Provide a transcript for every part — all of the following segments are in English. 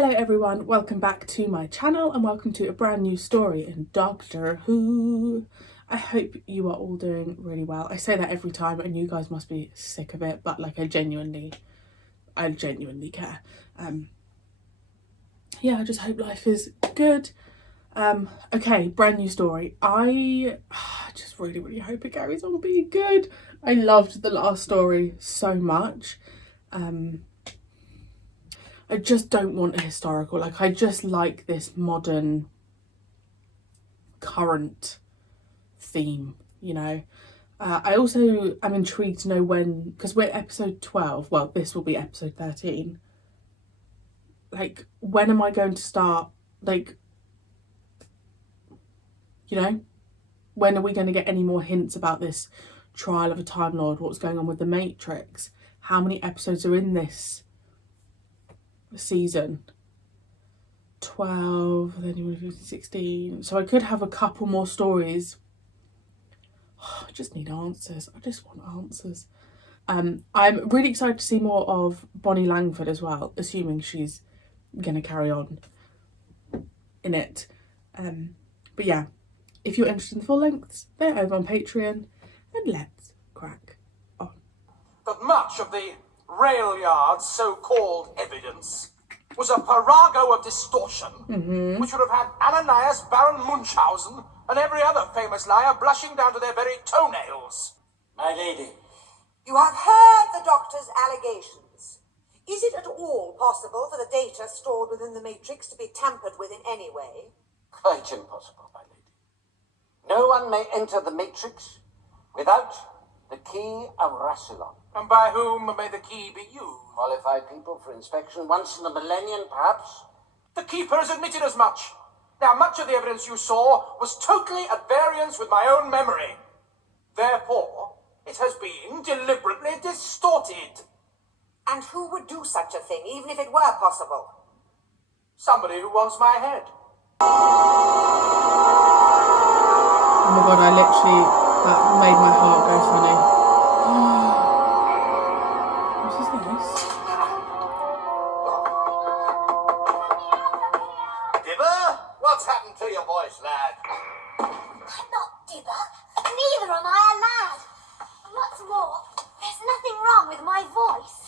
Hello everyone, welcome back to my channel and welcome to a brand new story in Doctor Who. I hope you are all doing really well. I say that every time and you guys must be sick of it, but like I genuinely care. Yeah, I just hope life is good. Okay, brand new story. I just really hope it carries on being good. I loved the last story so much. I just don't want a historical, like I just like this modern, current theme, you know. I also am intrigued to know when, because we're episode 12, well this will be episode 13, like when am I going to start, like, you know, when are we going to get any more hints about this trial of a Time Lord, what's going on with the Matrix, how many episodes are in this season? 12, then you would have 16, so I could have a couple more stories. I just need answers. I just want answers. I'm really excited to see more of Bonnie Langford as well, assuming she's gonna carry on in it. But yeah, if you're interested in the full lengths, they're over on Patreon, and let's crack on. But much of the Valeyard's so-called evidence was a farrago of distortion, which would have had Ananias Baron Munchausen and every other famous liar blushing down to their very toenails. My lady. You have heard the doctor's allegations. Is it at all possible for the data stored within the Matrix to be tampered with in any way? Quite impossible, my lady. No one may enter the Matrix without the key of Rassilon. And by whom may the key be used? Qualified people for inspection once in a millennium, perhaps. The Keeper has admitted as much. Now, much of the evidence you saw was totally at variance with my own memory. Therefore, it has been deliberately distorted. And who would do such a thing, even if it were possible? Somebody who wants my head. Oh my god, that made my heart go funny. What is this? Dibber, what's happened to your voice, lad? I'm not Dibber. Neither am I a lad. And what's more, there's nothing wrong with my voice.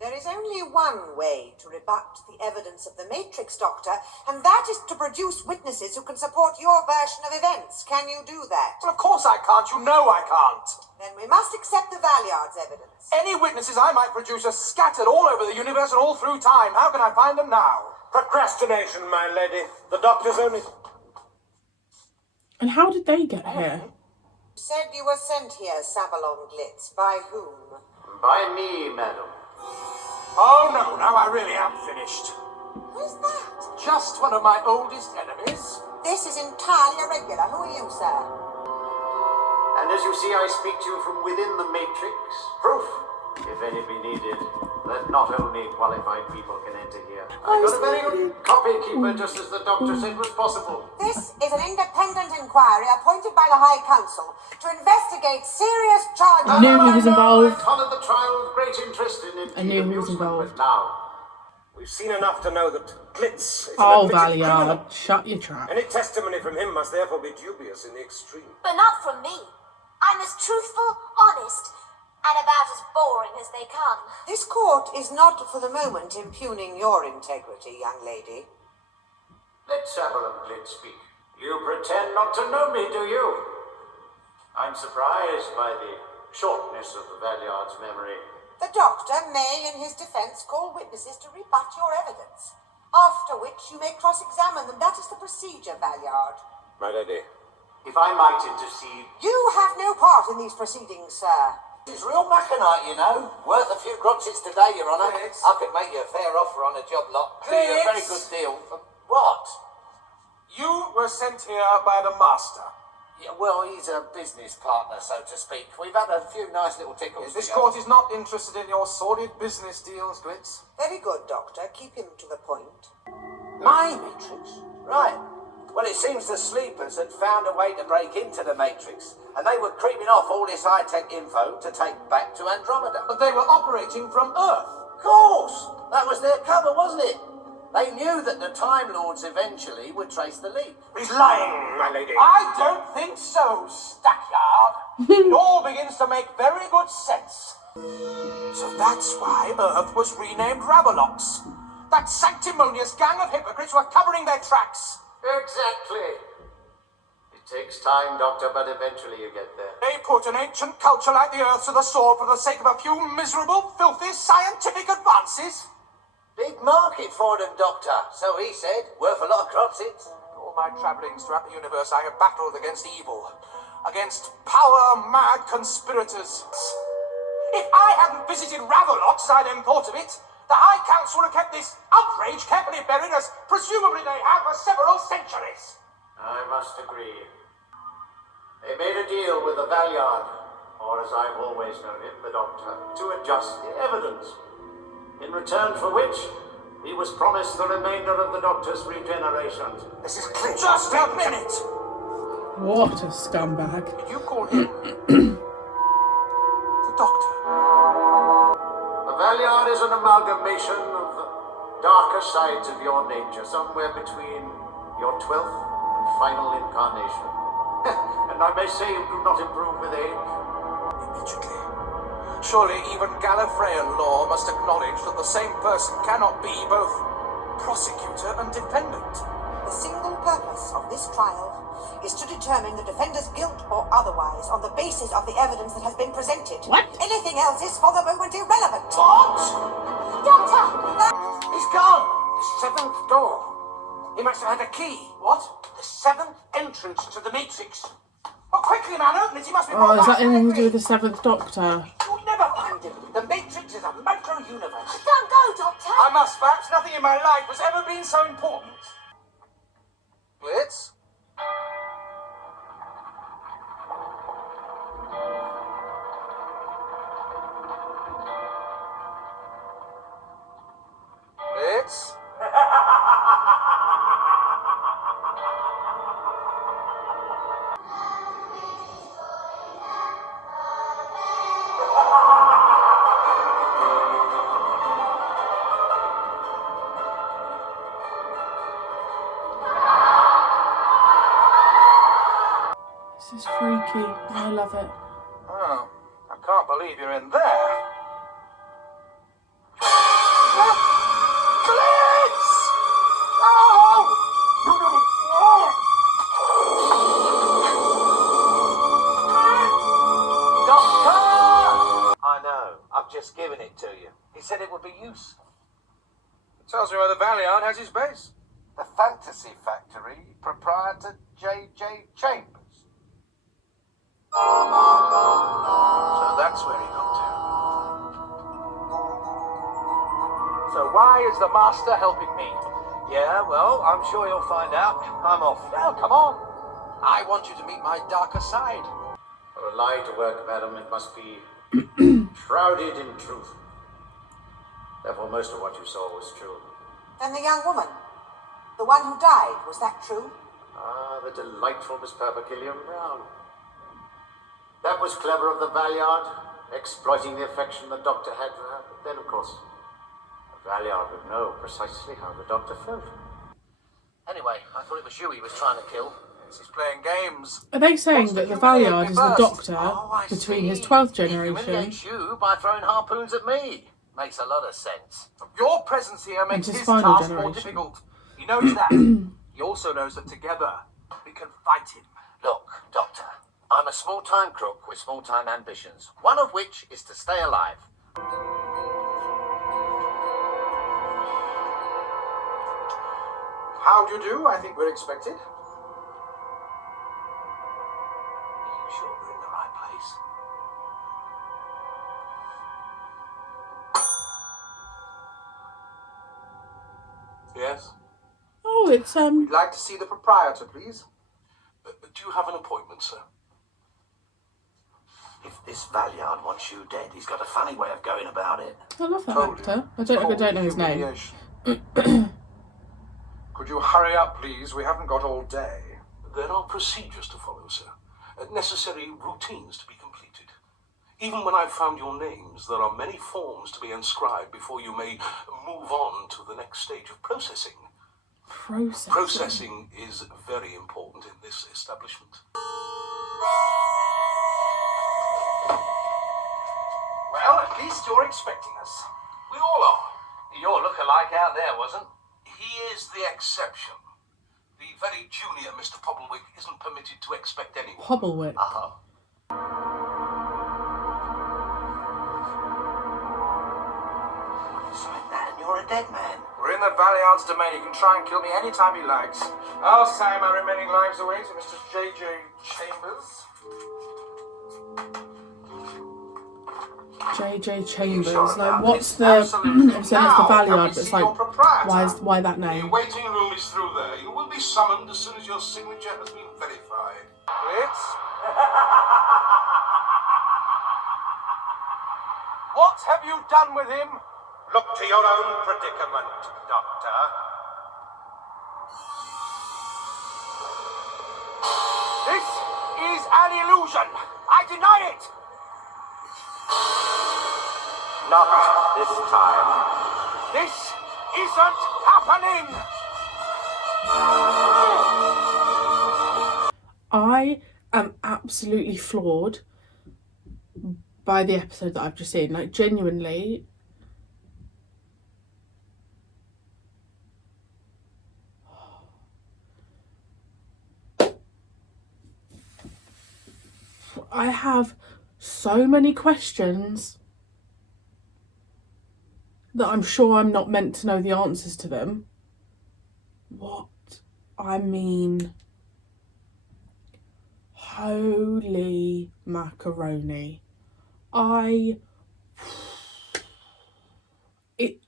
There is only one way to rebut the evidence of the Matrix, Doctor, and that is to produce witnesses who can support your version of events. Can you do that? Well, of course I can't. You know I can't. Then we must accept the Valeyard's evidence. Any witnesses I might produce are scattered all over the universe and all through time. How can I find them now? Procrastination, my lady. The doctor's only... And how did they get here? You said you were sent here, Sabalon Glitz. By whom? By me, madam. Oh no, now I really am finished. Who's that? Just one of my oldest enemies. This is entirely irregular. Who are you, sir? And as you see, I speak to you from within the Matrix. Proof, if any be needed, that not only qualified people can enter here. I got a very good copy-keeper, just as the doctor said was possible. This is an independent inquiry appointed by the High Council to investigate serious charges. I knew he was involved. I followed the trial with great interest in it. I knew he was involved. But now, we've seen enough to know that Glitz is Oh, an admitted criminal. Valeyard, shut your trap. Any testimony from him must therefore be dubious in the extreme. But not from me. I'm as truthful, honest, and about as boring as they come. This court is not for the moment impugning your integrity, young lady. Let's have a Glitz speak. You pretend not to know me, do you? I'm surprised by the shortness of the Valeyard's memory. The doctor may, in his defense, call witnesses to rebut your evidence, after which you may cross-examine them. That is the procedure, Valeyard. My lady. If I might intercede... You have no part in these proceedings, sir. It's real machinite, you know. Worth a few grotzes today, Your Honour. Glitz. I could make you a fair offer on a job lot. Do you a very Glitz. good deal. For what? You were sent here by the Master. Yeah, well, he's a business partner, so to speak. We've had a few nice little tickles. This together. court is not interested in your sordid business deals, Glitz. Very good, Doctor. Keep him to the point. My Matrix? Right. Well, it seems the sleepers had found a way to break into the Matrix, and they were creeping off all this high-tech info to take back to Andromeda. But they were operating from Earth. Of course! That was their cover, wasn't it? They knew that the Time Lords eventually would trace the leak. He's lying, my lady. I don't think so, Stackyard. It all begins to make very good sense. So that's why Earth was renamed Ravelox. That sanctimonious gang of hypocrites were covering their tracks. Exactly. It takes time, Doctor, but eventually you get there. They put an ancient culture like the Earth to the sword for the sake of a few miserable, filthy scientific advances. Big market for them, Doctor. So he said. Worth a lot of crotchets. All my travellings throughout the universe, I have battled against evil, against power-mad conspirators. If I hadn't visited Ravelox as I then thought of it, the High Council would have kept this outrage carefully buried, as presumably they have for several centuries. I must agree. They made a deal with the Valeyard, or as I've always known him, the Doctor, to adjust the evidence. In return for which, he was promised the remainder of the Doctor's regeneration. This is clear. Just a minute! What a scumbag. Did you call him the Doctor? The Valeyard is an amalgamation of the darker sides of your nature, somewhere between your 12th and final incarnation. And I may say you do not improve with age. Immediately. Surely even Gallifreyan law must acknowledge that the same person cannot be both prosecutor and defendant. The single purpose of this trial is to determine the defender's guilt or otherwise on the basis of the evidence that has been presented. What? Anything else is for the moment irrelevant. What? Doctor! He's gone! The seventh door. He must have had a key. What? The seventh entrance to the Matrix. Oh, quickly, man, open it. He must be Oh, brought is that back. anything to do with the Seventh Doctor? You'll never find him. The Matrix is a micro-universe. Don't go, Doctor! I must, perhaps nothing in my life has ever been so important. Blitz? Blitz? This is freaky. I love it. Oh, I can't believe you're in there. Blitz! Oh! Doctor! I know. I've just given it to you. He said it would be useful. Tells me where the Valeyard has his base. The Fantasy Factory, proprietor J.J. Chambers. So that's where he got to. So why is the Master helping me? Yeah, well, I'm sure you'll find out. I'm off. Well, come on. I want you to meet my darker side. For a lie to work, madam, it must be shrouded in truth. Therefore, most of what you saw was true. And the young woman, the one who died, was that true? Ah, the delightful Miss Perpicillium Brown. That was clever of the Valeyard, exploiting the affection the Doctor had for her. But then, of course, the Valeyard would know precisely how the Doctor felt. Anyway, I thought it was you he was trying to kill. He's playing games. Are they saying What's that the the Valeyard humiliate is me the first? Doctor I between see. his 12th He generation humiliates you by throwing harpoons at me. Makes a lot of sense. Your presence here makes his his final task more generation. difficult. He knows that. He also knows that together we can fight him. Look, Doctor, I'm a small-time crook with small-time ambitions, one of which is to stay alive. How do you do? I think we're expected. Are you sure we're in the right place? Yes. Oh, it's We'd like to see the proprietor, please. Do you have an appointment, sir? If this Valeyard wants you dead, he's got a funny way of going about it. I love that Told actor. you. I don't know his name. Humiliation. Could you hurry up, please? We haven't got all day. There are procedures to follow, sir. Necessary routines to be completed. Even when I've found your names, there are many forms to be inscribed before you may move on to the next stage of processing. Processing is very important in this establishment. Well, at least you're expecting us. We all are. Your look-alike out there, wasn't? He is the exception. The very junior Mr. Popplewick isn't permitted to expect anyone. Popplewick. It's like that and you're a dead man. We're in the Valeyard's domain. He can try and kill me anytime he likes. I'll sign my remaining lives away to Mr. J.J. Chambers. J.J. Chambers. Like, what's the... obviously, it's the Valeyard, but it's like, why that The name? waiting room is through there. You will be summoned as soon as your signature has been verified. It's... What have you done with him? Look to your own predicament, Doctor. This is an illusion. I deny it. Not this time. This isn't happening. I am absolutely floored by the episode that I've just seen. Like, genuinely... I have so many questions that I'm sure I'm not meant to know the answers to them. What? I mean, holy macaroni. I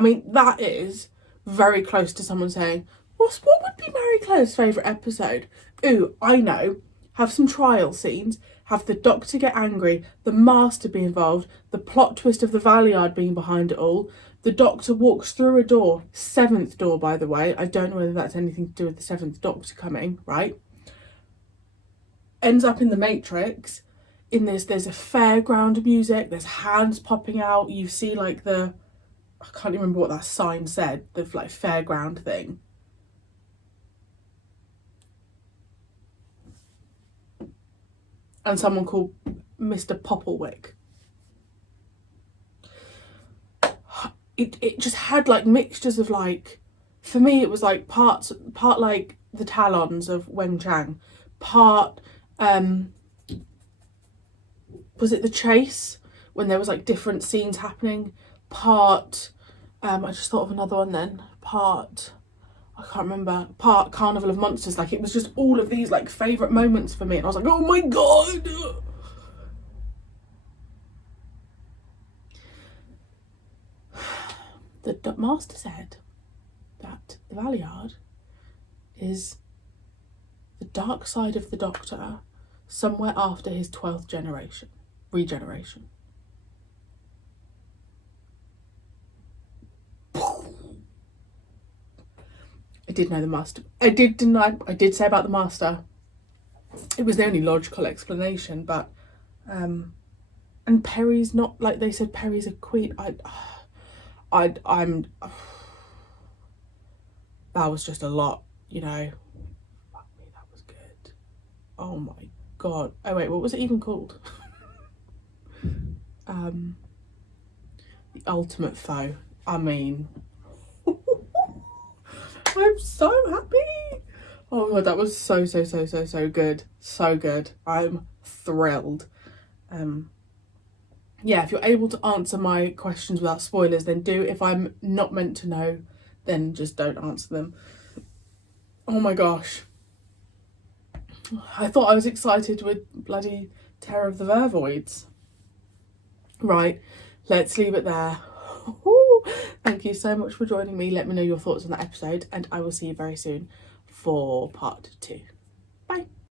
mean, that is very close to someone saying, what would be Marie-Clare's favourite episode? Ooh, I know. Have some trial scenes, have the Doctor get angry, the Master be involved, the plot twist of the Valeyard being behind it all, the Doctor walks through a door, 7th door by the way, I don't know whether that's anything to do with the 7th Doctor coming, right? Ends up in the Matrix, in this there's a fairground music, there's hands popping out, you see like the, I can't remember what that sign said, the like fairground thing. And someone called Mr. Popplewick. It just had like mixtures of like, for me it was like part like the Talons of Wen Chang, part was it The Chase, when there was like different scenes happening, part I just thought of another one then, part I can't remember, part Carnival of Monsters. Like, it was just all of these like favourite moments for me, and I was like, oh my god. The Master said that the Valeyard is the dark side of the Doctor somewhere after his 12th regeneration. I did know the Master. I did say about the Master. It was the only logical explanation, but and Peri's not, like they said, Peri's a queen. I'm that was just a lot, you know. Fuck me, that was good. Oh my god. Oh wait, what was it even called? The Ultimate Foe. I mean, I'm so happy. Oh my god, that was so good. So good. I'm thrilled. Yeah, if you're able to answer my questions without spoilers, then do. If I'm not meant to know, then just don't answer them. Oh my gosh. I thought I was excited with bloody Terror of the Vervoids. Right, let's leave it there. Thank you so much for joining me. Let me know your thoughts on that episode, and I will see you very soon for part 2. Bye.